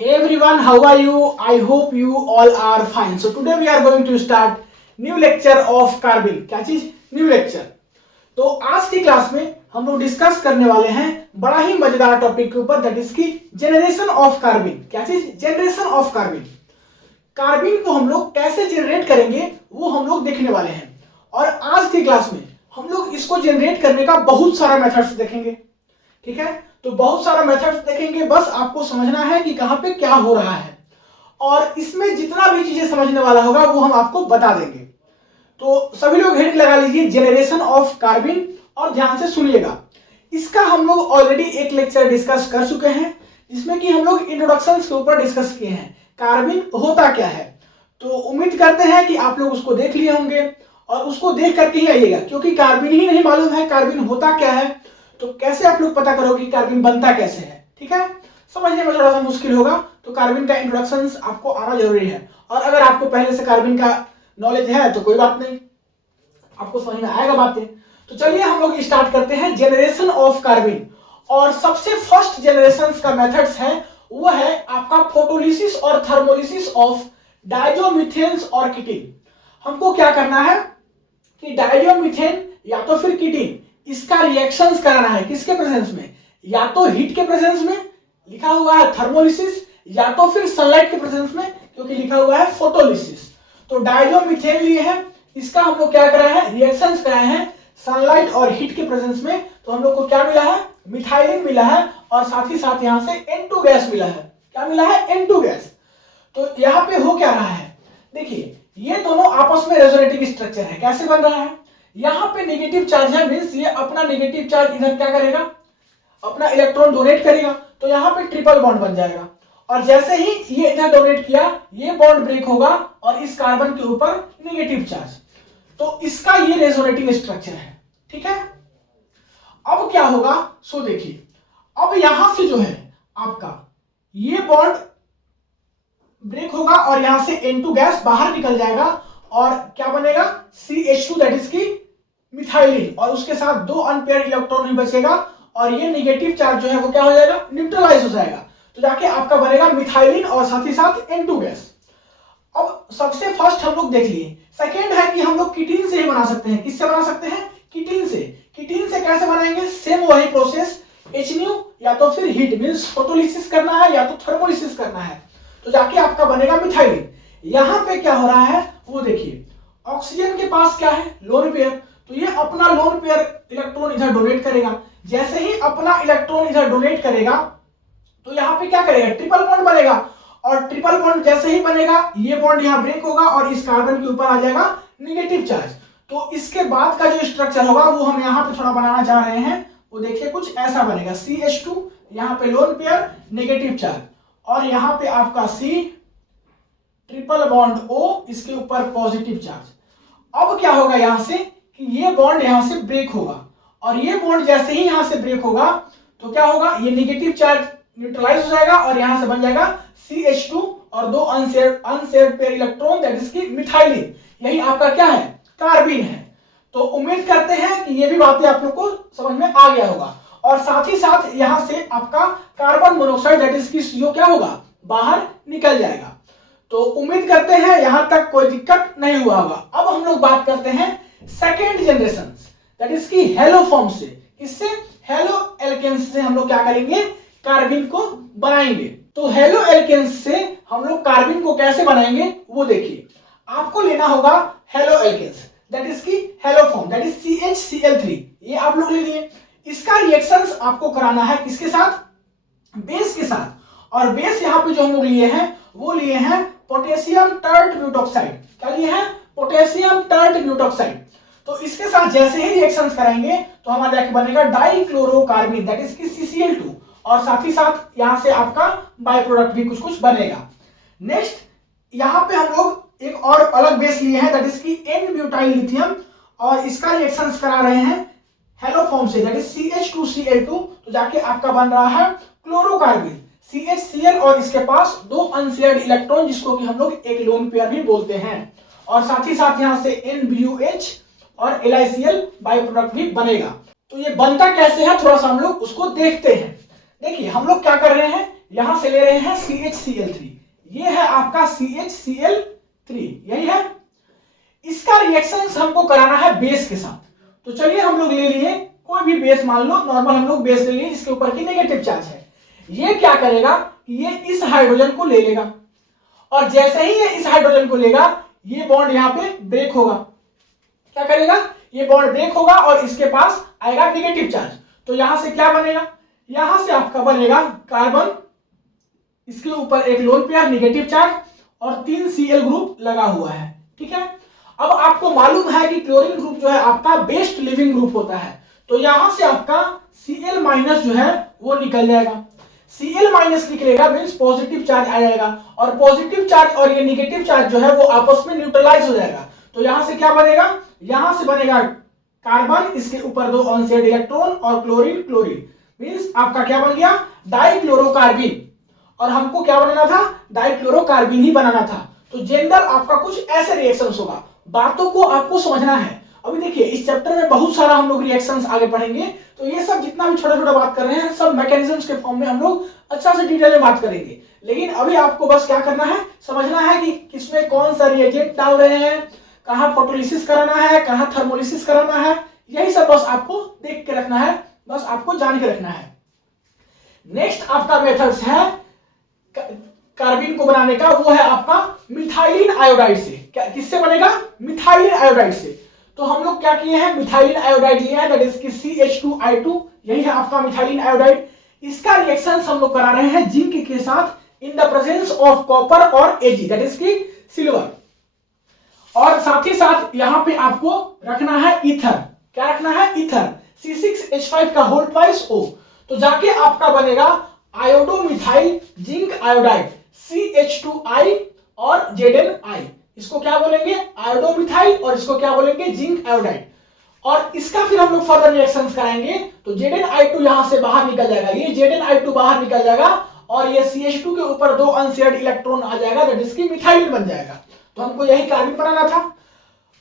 Hey everyone, how are you? I hope you all are fine. So today we are going to start new lecture of कार्बिन. क्या चीज? New lecture. तो आज की class में हम लोग डिस्कस करने वाले हैं बड़ा ही मजेदार टॉपिक के ऊपर, दैट इज की जनरेशन ऑफ कार्बिन. क्या चीज? Generation of कार्बिन. कार्बिन को हम लोग कैसे जनरेट करेंगे वो हम लोग देखने वाले हैं. और आज की क्लास में हम लोग इसको जनरेट करने का बहुत सारा मेथड्स देखेंगे. ठीक है, तो बहुत सारा मेथड्स देखेंगे. बस आपको समझना है कि कहां पे क्या हो रहा है, और इसमें जितना भी चीजें समझने वाला होगा वो हम आपको बता देंगे. तो सभी लोग हेडिंग लगा लीजिए जनरेशन ऑफ कार्बिन और ध्यान से सुनिएगा. इसका हम लोग ऑलरेडी एक लेक्चर डिस्कस कर चुके हैं जिसमें कि हम लोग इंट्रोडक्शन के ऊपर डिस्कस किए हैं कार्बिन होता क्या है. तो उम्मीद करते हैं कि आप लोग उसको देख लिए होंगे और उसको देख करके ही आइएगा, क्योंकि कार्बिन ही नहीं मालूम है कार्बिन होता क्या है तो कैसे आप लोग पता करोगे कि कार्बिन बनता कैसे है. ठीक है, समझने में थोड़ा सा मुश्किल होगा, तो कार्बिन का इंट्रोडक्शन आपको आना जरूरी है. और अगर आपको पहले से कार्बिन का नॉलेज है तो कोई बात नहीं, आपको समझ में आएगा बातें. तो चलिए हम लोग स्टार्ट करते हैं जनरेशन ऑफ कार्बिन. और सबसे फर्स्ट जनरेशन का मेथड्स है वो है आपका फोटोलिसिस और थर्मोलिसिस ऑफ डायजोमिथेन्स और कीटीन. हमको क्या करना है कि डायजोमिथेन या तो फिर कीटीन, इसका रिएक्शंस कराना है. किसके प्रेजेंस में? या तो हीट के प्रेजेंस में लिखा हुआ है थर्मोलिसिस, या तो फिर सनलाइट के प्रेजेंस में क्योंकि लिखा हुआ है फोटोलिसिस. तो डायजोमिथेन लिए है, इसका हम लोग क्या कराए हैं? रिएक्शंस कराए हैं सनलाइट और हीट के प्रेजेंस में. तो हम लोग को क्या मिला है? मिथाइलिन मिला है, और साथ ही साथ यहां से N2 गैस मिला है. क्या मिला है? N2 gas. तो यहाँ पे हो क्या रहा है? देखिए, ये दोनों आपस में रेजोनेटिव स्ट्रक्चर है. कैसे बन रहा है? यहाँ पे नेगेटिव चार्ज है, मींस ये अपना नेगेटिव चार्ज इधर क्या करेगा? अपना इलेक्ट्रॉन डोनेट करेगा. तो यहाँ पे ट्रिपल बॉन्ड बन जाएगा. और जैसे ही ये इधर डोनेट किया, ये बॉन्ड ब्रेक होगा और इस कार्बन के ऊपर नेगेटिव चार्ज. तो इसका ये रेजोनेटिंग स्ट्रक्चर है. ठीक है, अब क्या होगा? सो देखिए, अब यहां से जो है आपका ये बॉन्ड ब्रेक होगा और यहां से N2 गैस बाहर निकल जाएगा और क्या बनेगा? CH2 दैट इज की मिथाइलिन, और उसके साथ दो अनपेयर्ड इलेक्ट्रॉन ही बचेगा और ये नेगेटिव चार्ज जो है वो क्या हो जाएगा? न्यूट्रलाइज हो जाएगा. तो जाके आपका बनेगा मिथाइलिन और साथ ही साथ N2 गैस. अब सबसे फर्स्ट हम लोग देख लिए. सेकेंड है कि हम लोग कीटीन से ही बना सकते हैं. किससे बना सकते हैं? कीटीन से. कीटीन से कैसे बनाएंगे? सेम वही प्रोसेस, HNO या तो फिर हीट, मींस फोटोलिसिस करना है या तो थर्मोलिसिस करना है. तो जाके आपका बनेगा मिथाइलिन. यहां पे क्या हो रहा है वो देखिए, ऑक्सीजन के पास क्या है? Lone pair. तो ये अपना लोन पेयर इलेक्ट्रॉन इधर डोनेट करेगा. जैसे ही अपना इलेक्ट्रॉन इधर डोनेट करेगा तो यहाँ पे क्या करेगा? ट्रिपल बॉन्ड बनेगा. और ट्रिपल बॉन्ड जैसे ही बनेगा, ये बॉन्ड यहाँ ब्रेक होगा और इस कार्बन के ऊपर आ जाएगा नेगेटिव चार्ज. तो इसके बाद का जो स्ट्रक्चर होगा वो हम यहाँ पे थोड़ा बनाना चाह रहे हैं. वो देखिए कुछ ऐसा बनेगा. CH2 यहाँ पे लोन पेयर नेगेटिव चार्ज, और यहाँ पे आपका C ट्रिपल बॉन्ड O, इसके ऊपर पॉजिटिव चार्ज. अब क्या होगा यहाँ से कि ये बॉन्ड यहाँ से ब्रेक होगा, और ये बॉन्ड जैसे ही यहाँ से ब्रेक होगा तो क्या होगा? ये नेगेटिव चार्ज न्यूट्रलाइज हो जाएगा और यहाँ से बन जाएगा CH2 और दो unshared pair electron that is की मिथाइलिन. यही आपका क्या है? कार्बिन है. तो उम्मीद करते हैं कि ये भी बातें आप लोग को समझ में आ गया होगा. और साथ ही साथ यहां से आपका कार्बन मोनोऑक्साइड दैट इज की CO क्या होगा? बाहर निकल जाएगा. तो उम्मीद करते हैं यहां तक कोई दिक्कत नहीं हुआ होगा. अब हम लोग बात करते हैं सेकेंड जनरेशन दैट इज की हेलो फॉर्म से. इससे हेलो एल्केन्स से हम लोग क्या करेंगे? कार्बिन को बनाएंगे. तो हेलो एल्केन्स से हम लोग कार्बिन को कैसे बनाएंगे वो देखिए. आपको लेना होगा हेलो एल्केन्स दैट इज की hello form that is CHCl3. ये आप लोग ले लिए. इसका रिएक्शंस आपको कराना है किसके साथ? बेस के साथ. और बेस यहाँ पे जो हम लोग लिए हैं वो लिए हैं पोटेशियम टर्ट ब्यूटॉक्साइड. क्या लिए हैं? Potassium tert butoxide. तो इसके साथ जैसे ही रिएक्शंस कराएंगे तो हमारा जाके बनेगा डाइक्लोरोकार्बिन दैट इज की CCl2, और साथ ही साथ यहां से आपका बाय प्रोडक्ट भी कुछ कुछ बनेगा. नेक्स्ट यहां पे हम लोग एक और अलग बेस लिए हैं दैट इज की N ब्यूटाइल लिथियम, और इसका रिएक्शंस करा रहे हैं hello form say that is CH2Cl2. तो जाके आपका बन रहा है क्लोरोकार्बिन CHCl, और इसके पास दो अनशेयर्ड इलेक्ट्रॉन जिसको कि हम लोग एक लोन पेयर भी बोलते हैं. और साथ ही साथ यहां से NBUH और LiCl बाय प्रोडक्ट भी बनेगा. तो ये बनता कैसे है थोड़ा सा हम लोग उसको देखते हैं. देखिए हम लोग क्या कर रहे हैं यहां से ले रहे हैं CHCl3, ये है आपका CHCl3, यही है। इसका रिएक्शन हमको कराना है बेस के साथ। तो चलिए हम लोग ले लिए कोई भी बेस, मान लो नॉर्मल हम लोग बेस ले लिए जिसके ऊपर की नेगेटिव चार्ज है। ये क्या करेगा कि ये इस हाइड्रोजन को ले लेगा और जैसे ही ये इस हाइड्रोजन को लेगा ये बॉन्ड यहाँ पे ब्रेक होगा। क्या करेगा, ये बॉन्ड ब्रेक होगा और इसके पास आएगा नेगेटिव चार्ज। तो यहां से क्या बनेगा, यहां से आपका बनेगा कार्बन, इसके ऊपर एक लोन पेयर नेगेटिव चार्ज और 3 Cl ग्रुप लगा हुआ है। ठीक है, अब आपको मालूम है कि क्लोरीन ग्रुप जो है आपका बेस्ट लिविंग ग्रुप होता है, तो यहां से आपका Cl माइनस जो है वो निकल जाएगा। Cl माइनस निकलेगा मींस पॉजिटिव चार्ज आ जाएगा और पॉजिटिव चार्ज और ये नेगेटिव चार्ज जो है वो आपस में न्यूट्रलाइज हो जाएगा। तो यहां से क्या बनेगा, यहां से बनेगा कार्बन, इसके ऊपर 2 अनशेयर्ड इलेक्ट्रॉन और क्लोरीन, क्लोरीन मींस आपका क्या बन गया, डाइक्लोरोकार्बिन। और हमको क्या बनाना था, डाइक्लोरोकार्बिन ही बनाना था। तो जनरल आपका कुछ ऐसे रिएक्शंस होगा, बातों को आपको समझना है। अभी देखिए इस चैप्टर में बहुत सारा हम लोग रिएक्शंस आगे पढ़ेंगे, तो ये सब जितना भी छोटा छोटा बात कर रहे हैं सब मैकेनिज्म्स के फॉर्म में हम लोग अच्छा से डिटेल में बात करेंगे। लेकिन अभी आपको बस क्या करना है, समझना है कि किसमें कौन सा रिएजेंट डाल रहे हैं, कहाँ फोटोलिसिस कराना है, कहाँ थर्मोलिसिस कराना है, यही सब बस आपको देख के रखना है, बस आपको जान के रखना है। नेक्स्ट आपका मेथड्स है कार्बिन को बनाने का, वो है आपका मिथाइलिन आयोडाइड से। क्या किससे बनेगा, मिथाइलिन आयोडाइड से। तो हम लोग क्या किए हैं, मिथाइलिन आयोडाइड लिया है, दैट इज की CH2I2, यही है आपका मिथाइलिन आयोडाइड। इसका रिएक्शन हम लोग करा रहे हैं जिंक के साथ in the presence of copper और Ag, दैट इज की सिल्वर। और साथ ही साथ यहां पे आपको रखना है ईथर। क्या रखना है, ईथर, C6H5 का होल ट्वाइस O। तो जाके आपका बनेगा आयोडोमिथाइल जिंक आयोडाइड, CH2I और ZnI। इसको क्या बोलेंगे, आयोडोमिथाइल, और इसको क्या बोलेंगे, जिंक आयोडाइड। और इसका फिर हम लोग फर्दर रिएक्शंस कराएंगे। तो ZnI2 यहां से बाहर निकल जाएगा, ये ZnI2 बाहर निकल जाएगा और ये CH2 के ऊपर 2 अनशेयर्ड इलेक्ट्रॉन आ जाएगा, दैट इज की मिथाइलिन बन जाएगा। तो हमको यही कार्बिन बनाना था।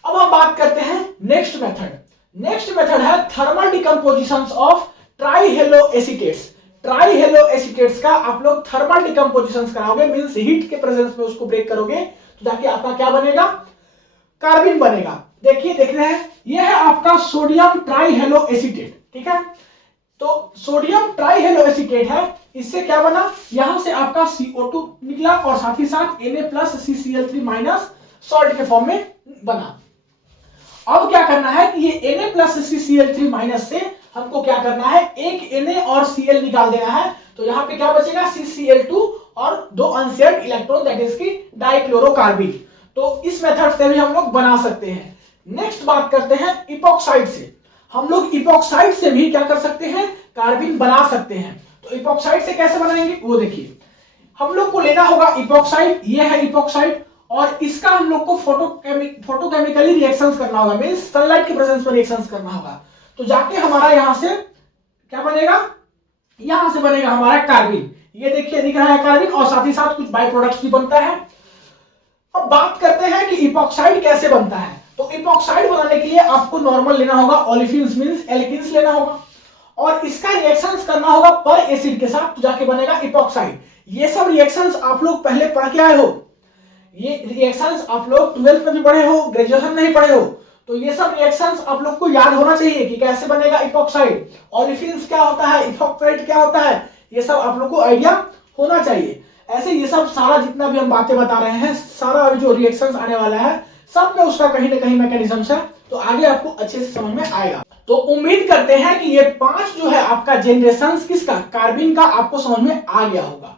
अब हम बात करते हैं नेक्स्ट मेथड। नेक्स्ट मेथड है थर्मल डिकम्पोजिशन ऑफ ट्राइहेलो एसीटेट्स। ट्राइहेलो एसीटेट्स का आप लोग थर्मल डिकम्पोजिशन कराओगे, मींस हीट के प्रेजेंस में उसको ब्रेक करोगे, तो जाके आपका क्या बनेगा, कार्बिन बनेगा। देखिए देख रहे हैं, यह है आपका सोडियम ट्राइहेलो एसीटेट। ठीक है, तो सोडियम ट्राइहेलो एसीटेट है, इससे क्या बना, यहां से आपका CO2 निकला और साथ ही साथ Na+ CCl3- सॉल्ट के फॉर्म में बना। अब क्या करना है कि ये Na+ CCl3- से हमको क्या करना है, एक Na और Cl निकाल देना है। तो यहाँ पे क्या बचेगा, CCl2 और 2 अनशेयर्ड इलेक्ट्रॉन, दैट इज की डाइक्लोरोकार्बिन। तो इस मेथड से भी हम लोग बना सकते हैं। नेक्स्ट बात करते हैं इपॉक्साइड से। हम लोग इपॉक्साइड से भी क्या कर सकते हैं, कार्बिन बना सकते हैं। तो इपॉक्साइड से कैसे बनाएंगे वो देखिए, हम लोग को लेना होगा इपॉक्साइड, ये है इपॉक्साइड, और इसका हम लोग को फोटोकेमिकली रिएक्शंस करना होगा, मींस सनलाइट के प्रेजेंस में रिएक्शंस करना होगा। तो जाके हमारा यहां से क्या बनेगा, यहां से बनेगा हमारा कार्बिन। ये देखिए दिख रहा है कार्बिन, और साथ ही साथ कुछ बाई प्रोडक्ट्स भी बनता है। अब बात करते हैं कि इपॉक्साइड कैसे बनता है। तो इपॉक्साइड बनाने के लिए आपको नॉर्मल लेना होगा, ओलिफिन्स मींस एल्किन्स लेना होगा, और इसका रिएक्शंस करना होगा पर एसिड के साथ, तो जाके बनेगा इपॉक्साइड। ये सब रिएक्शंस आप लोग पहले पढ़ के आए हो, ये रिएक्शंस आप लोग 12th में भी पढ़े हो, ग्रेजुएशन में ही पढ़े हो। तो ये सब रिएक्शंस आप लोग को याद होना चाहिए कि कैसे बनेगा इपॉक्साइड, ओलिफिन्स क्या होता है, इपॉक्साइड क्या होता है, ये सब आप लोग को आइडिया होना चाहिए। ऐसे ये सब सारा जितना भी हम बातें बता रहे हैं, सारा अभी जो रिएक्शंस आने वाला है सब में उसका कहीं ना कहीं मैकेनिज्म्स है, तो आगे आपको अच्छे से समझ में आएगा। तो उम्मीद करते हैं कि ये 5 जो है आपका जनरेशंस किसका, कार्बिन का, आपको समझ में आ गया होगा।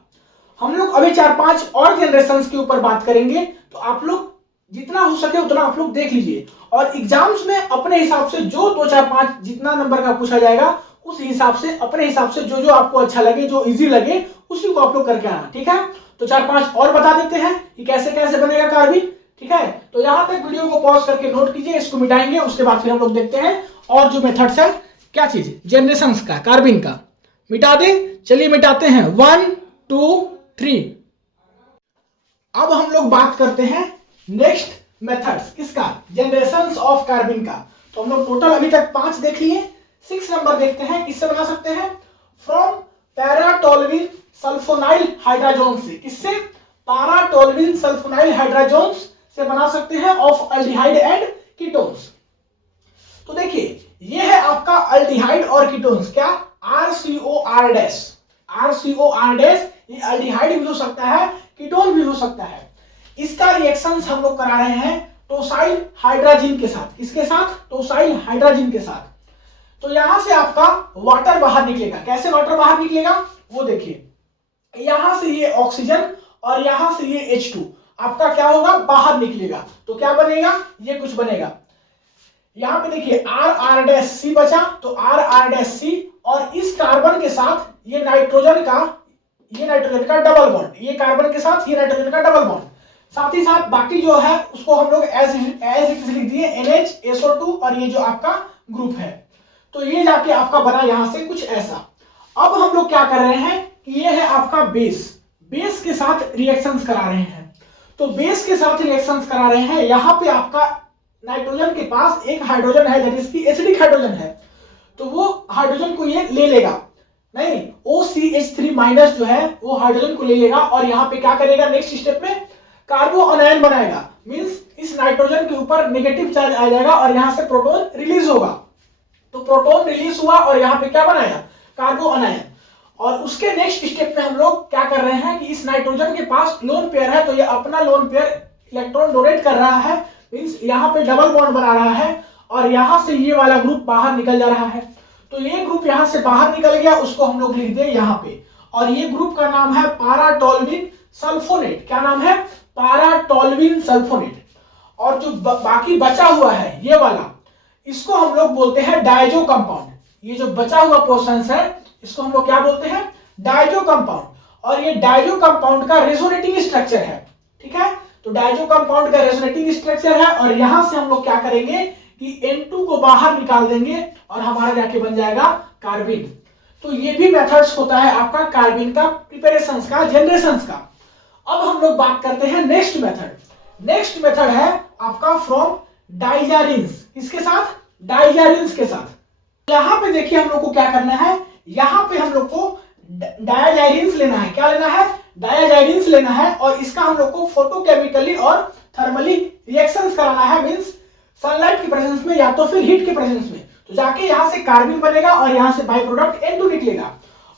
हम लोग अभी 4-5 और जनरेशंस के ऊपर बात करेंगे, तो आप लोग जितना हो सके उतना आप लोग देख लीजिए, और एग्जाम्स में अपने हिसाब से जो 2-4-5 जितना नंबर का पूछा जाएगा उस हिसाब से, अपने हिसाब से जो जो आपको अच्छा लगे, जो इजी लगे, उसी को आप लोग करके आना। ठीक है, तो 4-5 और बता देते हैं कि कैसे कैसे बनेगा कार्बिन। ठीक है, तो यहां तक वीडियो को पॉज करके नोट कीजिए, इसको मिटाएंगे, उसके बाद फिर हम लोग देखते हैं और जो मेथड्स है, क्या चीज, जनरेशंस का, कार्बिन का मिटा दे। चलिए मिटाते हैं, 1 2 3। अब हम लोग बात करते हैं नेक्स्ट मेथड्स किसका, जनरेशंस ऑफ कार्बिन का। तो हम लोग टोटल अभी तक 5 देख लिए, 6 नंबर देखते हैं, किससे बना सकते हैं, फ्रॉम पैराटोलुइल सल्फोनाइल हाइड्रोजन से, किससे? पारा टोल्यूइन सल्फोनाइल हाइड्रोजन से बना सकते हैं ऑफ अल्डिहाइड एंड कीटोन्स। तो देखिए ये है आपका अल्डिहाइड और कीटोन्स, क्या? RCOR डैश, RCOR डैश, ये अल्डिहाइड भी हो सकता है, कीटोन भी हो सकता है। इसका रिएक्शंस हम लोग करा रहे हैं टोसाइल हाइड्रोजन के साथ, किसके साथ? टोसाइल हाइड्रोजन के साथ। तो यहां से आपका वाटर बाहर निकलेगा, कैसे वाटर बाहर निकलेगा वो देखिए, यहां से ये ऑक्सीजन और यहां से ये H2 आपका क्या होगा? बाहर निकलेगा। तो क्या बनेगा? ये कुछ बनेगा। यहां पे देखिए RR' बचा, तो RR' और इस कार्बन के साथ ये नाइट्रोजन का डबल बॉन्ड, ये कार्बन के साथ ये नाइट्रोजन का डबल बॉन्ड, साथ ही साथ बाकी जो है उसको हम लोग एज इट इज लिख दिए NH और ये जो आपका ग्रुप है। तो ये जाके आपका बना यहां से कुछ ऐसा। अब हम लोग क्या कर रहे हैं कि ये है आपका बेस के साथ रिएक्शंस करा रहे हैं। तो बेस के साथ रिएक्शंस करा रहे हैं, यहां पे आपका नाइट्रोजन के पास एक हाइड्रोजन है, दैट इज की एसिडिक हाइड्रोजन है, तो वो हाइड्रोजन को ये ले लेगा, नहीं OCH3 माइनस जो है वो हाइड्रोजन को ले लेगा और यहाँ पे क्या करेगा? नेक्स्ट स्टेप में कार्बो अनायन बनाएगा, मींस इस नाइट्रोजन के ऊपर नेगेटिव चार्ज आ जाएगा और यहाँ से प्रोटॉन रिलीज होगा। तो प्रोटॉन रिलीज हुआ और यहाँ पे क्या बनाया? कार्बो अनायन। और उसके नेक्स्ट स्टेप में हम लोग क्या कर रहे हैं कि इस नाइट्रोजन के पास लोन पेयर है, तो ये अपना लोन पेयर इलेक्ट्रॉन डोनेट कर रहा है, मींस यहाँ पे डबल बॉन्ड बना रहा है और यहाँ से ये वाला ग्रुप बाहर निकल जा रहा है। तो ये ग्रुप यहाँ से बाहर निकल गया, उसको हम लोग लिख दें यहाँ पे, और ये ग्रुप का नाम है पारा टोल्यूइन सल्फोनेट। क्या नाम है? पारा टोल्यूइन सल्फोनेट। और जो बाकी बचा हुआ है ये वाला, इसको हम लोग बोलते हैं डायजो कंपाउंड। ये जो बचा हुआ पोर्शन है इसको हम लोग क्या बोलते हैं? Diazo compound. और ये डायजो कंपाउंड का रेजोनेटिंग स्ट्रक्चर है, ठीक है? तो डायजो कंपाउंड का रेजोनेटिंग स्ट्रक्चर है और यहां से हम लोग क्या करेंगे कि N2 को बाहर निकाल देंगे और हमारा जाके बन जाएगा कार्बिन। तो ये भी मेथड्स होता है आपका कार्बिन का प्रिपरेशन का, जनरेशन का। अब हम लोग बात करते हैं नेक्स्ट मेथड। नेक्स्ट मेथड है आपका फ्रॉम डाइजारिन्स, किसके साथ? डाइजारिन्स के साथ। यहां पे देखिए हम लोग को क्या करना है, यहां पे हम लोग को डाइजारिन्स लेना है। क्या लेना है? डाइजारिन्स लेना है और इसका हम लोग को फोटोकेमिकली और थर्मली रिएक्शंस कराना है, मींस सनलाइट के प्रेजेंस में या तो फिर हीट के प्रेजेंस में। तो जाके यहां से कार्बिन बनेगा और यहां से बाई प्रोडक्ट N2 निकलेगा।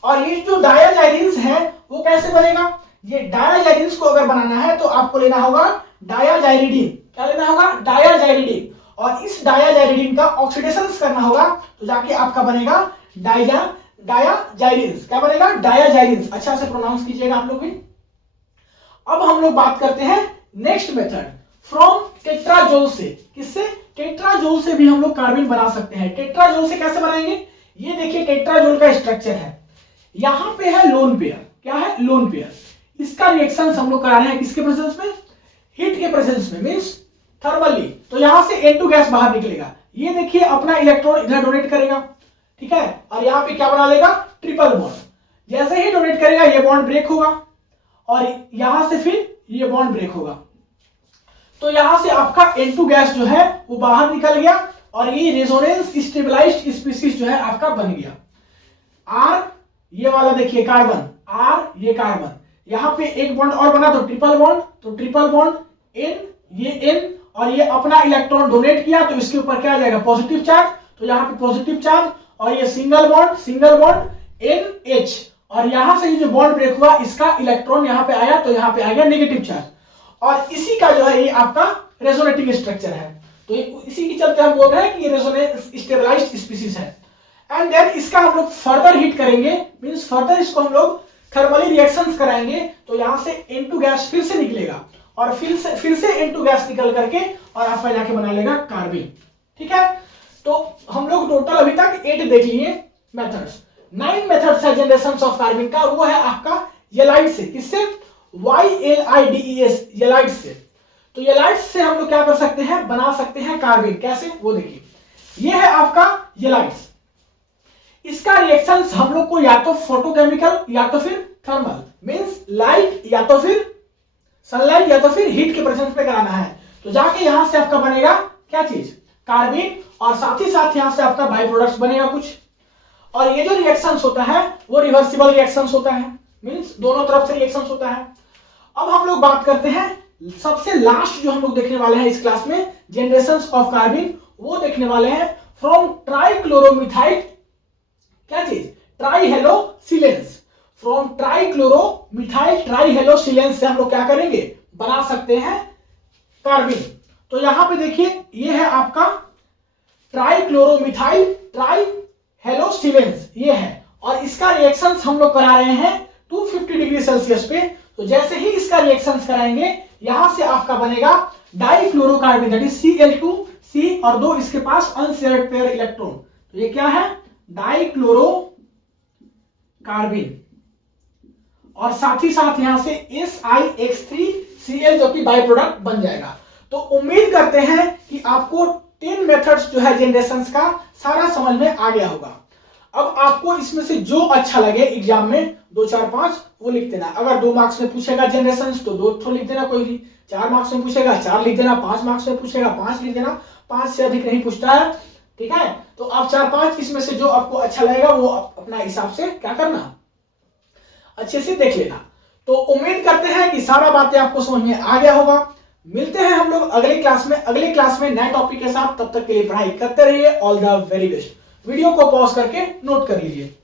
और ये जो डाइजारिन्स है वो कैसे बनेगा? ये डाइजारिन्स को अगर बनाना है तो आपको लेना होगा डायाजाइरिडीन। क्या लेना होगा? डायाजाइरिडीन। और इस डायाजाइरिडीन का ऑक्सीडेशन करना होगा, तो जाके आपका बनेगा डायाजाइरिन्स। क्या बनेगा? डायाजाइरिन्स। अच्छा से प्रोनाउंस कीजिएगा आप लोग भी। अब हम लोग बात करते हैं नेक्स्ट मेथड फ्रॉम टेट्राजोल से। किससे? टेट्राजोल से भी हम लोग कार्बिन बना सकते हैं। टेट्राजोल से कैसे बनाएंगे? ये देखिए टेट्राजोल का स्ट्रक्चर है, यहां पे है लोन पेयर। क्या है? Lone pair. इसका रिएक्शन हम लोग करा रहे हैं किसके प्रेजेंस में? हीट के प्रेजेंस में, मींस थर्मली। तो यहां से N2 गैस बाहर निकलेगा, ये देखिए अपना इलेक्ट्रॉन इधर डोनेट करेगा, ठीक है? और यहां पे क्या बना लेगा? Triple bond. जैसे ही डोनेट करेगा ये बॉन्ड ब्रेक होगा और यहां से फिर ये बॉन्ड ब्रेक होगा। तो यहां से आपका N2 गैस जो है वो बाहर निकल गया और ये रेजोनेंस स्टेबलाइज्ड स्पीशीज जो है आपका बन गया। R ये वाला देखिए कार्बन, R ये कार्बन, यहां पे एक बॉन्ड और बना तो ट्रिपल बॉन्ड, तो ट्रिपल बॉन्ड N ये N और ये अपना इलेक्ट्रॉन डोनेट किया तो इसके ऊपर क्या आ जाएगा? Positive charge. तो यहाँ पे पॉजिटिव चार्ज और ये सिंगल बॉन्ड NH और यहां से ये जो बॉन्ड ब्रेक हुआ इसका इलेक्ट्रॉन यहाँ पे आया तो यहाँ पे आ गया नेगेटिव चार्ज। और इसी का जो है ये आपका रेजोनेटिंग स्ट्रक्चर है। तो इसी के चलते हम बोल रहे हैं कि ये रेजोनेंस स्टेबलाइज्ड स्पीशीज है। एंड देन इसका हम लोग फर्दर हीट करेंगे, मींस फर्दर इसको हम लोग थर्मली रिएक्शंस कराएंगे। तो यहां से N2 गैस फिर से निकलेगा और फिर से N2 गैस निकल करके और आपका जाके बना लेगा कार्बिन, ठीक है? तो हम लोग टोटल अभी तक 8 देख लिए मेथड्स। 9 मेथड्स है जनरेशन ऑफ कार्बिन का, वो है आपका येलाइड से। किससे? YLIDES, येलाइड से। तो येलाइड से हम लोग क्या कर सकते हैं? बना सकते हैं कार्बिन। कैसे? वो देखिए, ये है आपका येलाइड्स। इसका रिएक्शन हम लोग को या तो फोटोकेमिकल या तो फिर थर्मल, मींस लाइट या तो फिर सनलाइट या तो फिर हीट के प्रेजेंस में कराना है। तो जाके यहां से आपका बनेगा क्या चीज? कार्बिन। और साथ ही साथ यहां से आपका बाई प्रोडक्ट्स बनेगा कुछ। और ये जो रिएक्शंस होता है वो रिवर्सिबल रिएक्शंस होता है, मींस दोनों तरफ से रिएक्शंस होता है। अब हम लोग बात करते हैं सबसे लास्ट जो हम लोग देखने वाले हैं इस क्लास में जनरेशंस ऑफ कार्बिन, वो देखने वाले हैं फ्रॉम ट्राइक्लोरोमिथाइल, क्या चीज, ट्राइहेलोसिलेंस। फ्रॉम ट्राइक्लोरोमिथाइल ट्राइहेलोसिलेंस से हम लोग क्या करेंगे, बना सकते हैं कार्बिन। तो यहां पे देखिए ये है आपका ट्राइक्लोरोमिथाइल ट्राइहेलोसिलेंस, ये है, और इसका रिएक्शंस हम लोग करा रहे हैं 250 डिग्री सेल्सियस पे। तो जैसे ही इसका रिएक्शंस कराएंगे यहां से आपका बनेगा डाइक्लोरोकार्बिन, दैट इज Cl2C और दो इसके पास अनशेयर्ड पेयर इलेक्ट्रॉन। तो ये क्या है, डाइक्लोरोकार्बिन, और साथ ही साथ यहां से SiX3Cl जो कि बाई प्रोडक्ट बन जाएगा। तो उम्मीद करते हैं कि आपको 10 मेथड्स जो है जनरेशंस का सारा समझ में आ गया होगा। अब आपको इसमें से जो अच्छा लगे एग्जाम में 2, 4, 5 वो लिख देना। अगर 2 मार्क्स में पूछेगा जनरेशंस तो 2 ठो लिख देना कोई भी, 4 मार्क्स में पूछेगा 4 लिख देना, 5 मार्क्स में पूछेगा 5 लिख देना, 5 से अधिक नहीं पूछता है, ठीक है। तो आप 4-5 इसमें से जो आपको अच्छा लगेगा वो अपना हिसाब से क्या करना, अच्छे से देख लेना। तो उम्मीद करते हैं कि सारा बातें आपको समझ में आ गया होगा। मिलते हैं हम लोग अगले क्लास में नए टॉपिक के साथ। तब तक के लिए पढ़ाई करते रहिए। All the very best. Video को पॉज करके नोट कर लीजिए।